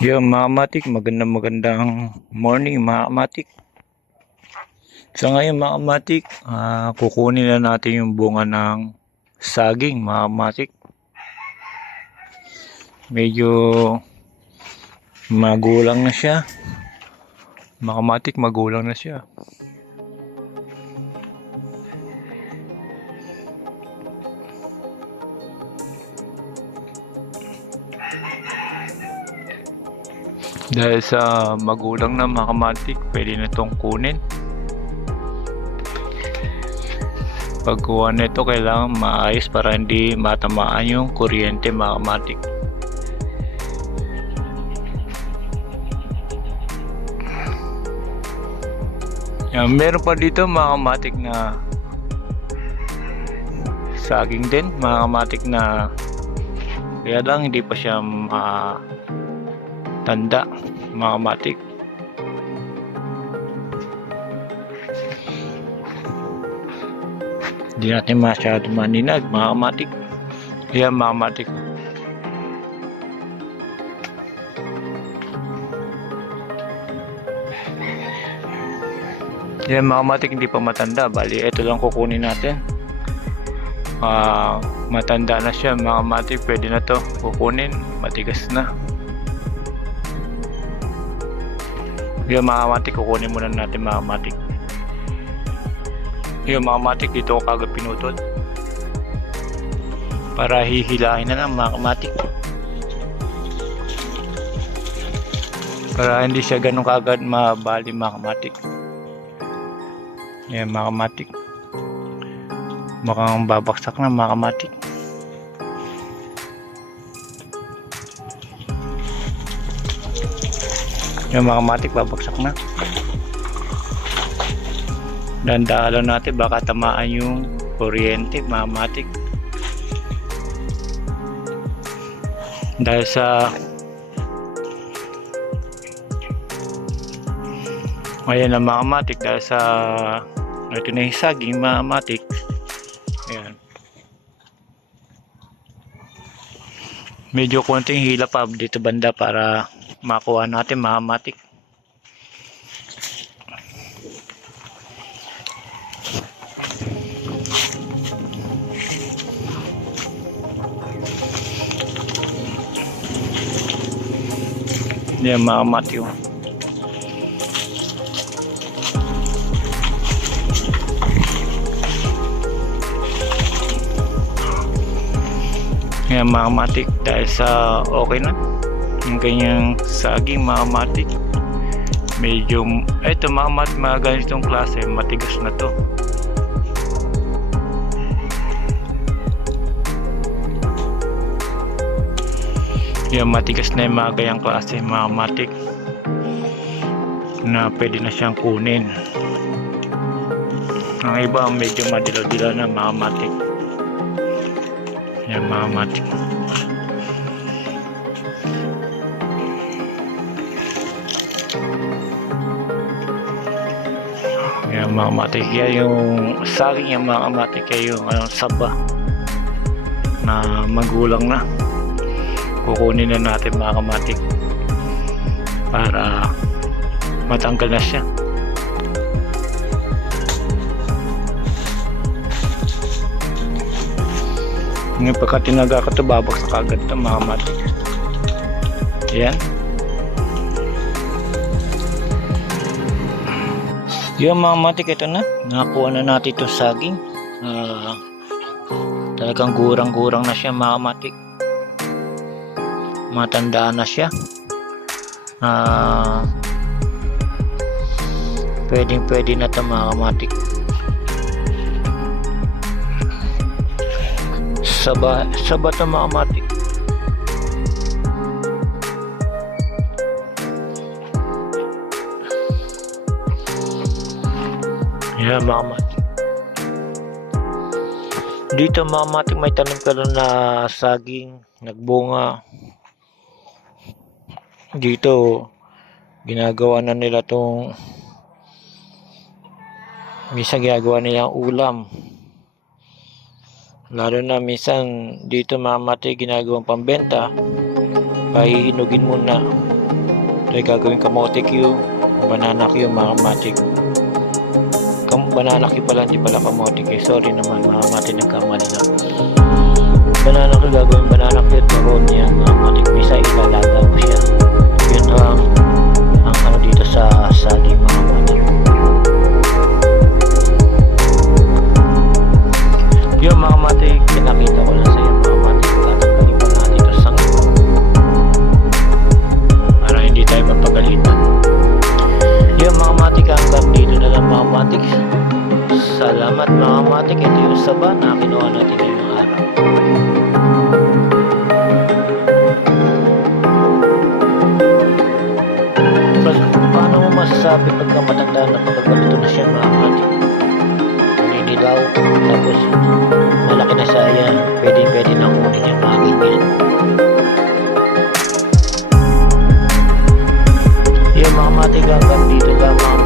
Yo, mga matik, magandang magandang morning mga matik. So ngayon mga matik, ah, kukunin na natin yung bunga ng saging mga matik. Medyo magulang na siya. Mga matik, magulang na siya. Dahil sa magulang na mga kamatik, pwede na itong kunin. Pagkuha nito, kailangan maayos para hindi matamaan yung kuryente mga kamatik. Yan, meron pa dito mga na saging din, mga kamatik na kaya lang hindi pa siya ma tanda mga matik. Hindi natin masyado maninag mga matik. Kaya mga matik. Yan mga matik hindi pa matanda. Bali ito lang kukunin natin. Ah, matanda na siya mga matik. Pwede na to kukunin. Matigas na Yung mga matik, kukunin muna natin mga matik. Yung mga matik, dito ko kagad pinutol. Para hihilahin na lang mga matik. Para hindi siya ganun kagad mabali mga matik. Yan mga matik. Mukhang babaksak na mga matik. Yung mga matik babagsak na. Dandaan natin baka tamaan yung kuryente, mga matik. Dahil sa Ayan ang mga matik dahil sa ito na yung saging mga matik. Ayan. Medyo konting hila pa dito banda para makuha natin mga matik. Yan mga matik. oh. Yan mga matik dahil sa okay na yung kanyang saging mga matik. Medyo eto mga mat mga ganitong klase. Matigas na to. Yung matigas na yung mga ganyang klase mga matik na pwede na siyang kunin. Ang iba medyo madilaw-dilaw na mga matik. Yan mga matik Yan mga matik yan yung saging yung mga matik yan yung ano, saba na magulang na kukunin na natin mga kamatik para matanggal na siya. Ngayon pagka tinaga ka ito babagsak agad ito mga kamatik yan Yung mga matik ito na, nakakuha na natin itong saging. Ah, talagang gurang-gurang na siya mga matik. Matandaan na siya. Ah, pwedeng pwede na ito mga matik. Saba, saba ito mga matik. Yan mga matik. Dito mga matik may tanim ka na saging, nagbunga. Dito ginagawa na nila tong minsan ginagawa nila ang ulam. Lalo na minsan dito mga matik ginagawang pambenta. pahihinugin muna. Ito ay gagawin kamote Q, banana Q mga kamatik. Kam banana Q pala, hindi pala kamote Q. Sorry naman mga kamatik, nagkamali na. Banana Q gagawin banana Q at maroon yan mga kamatik. Misa ilalaga mo siya. Yun ang, Naninilaw. Tapos malaki na saya. Pwede pwede na kunin yung aging yan. Yung mga matik hanggang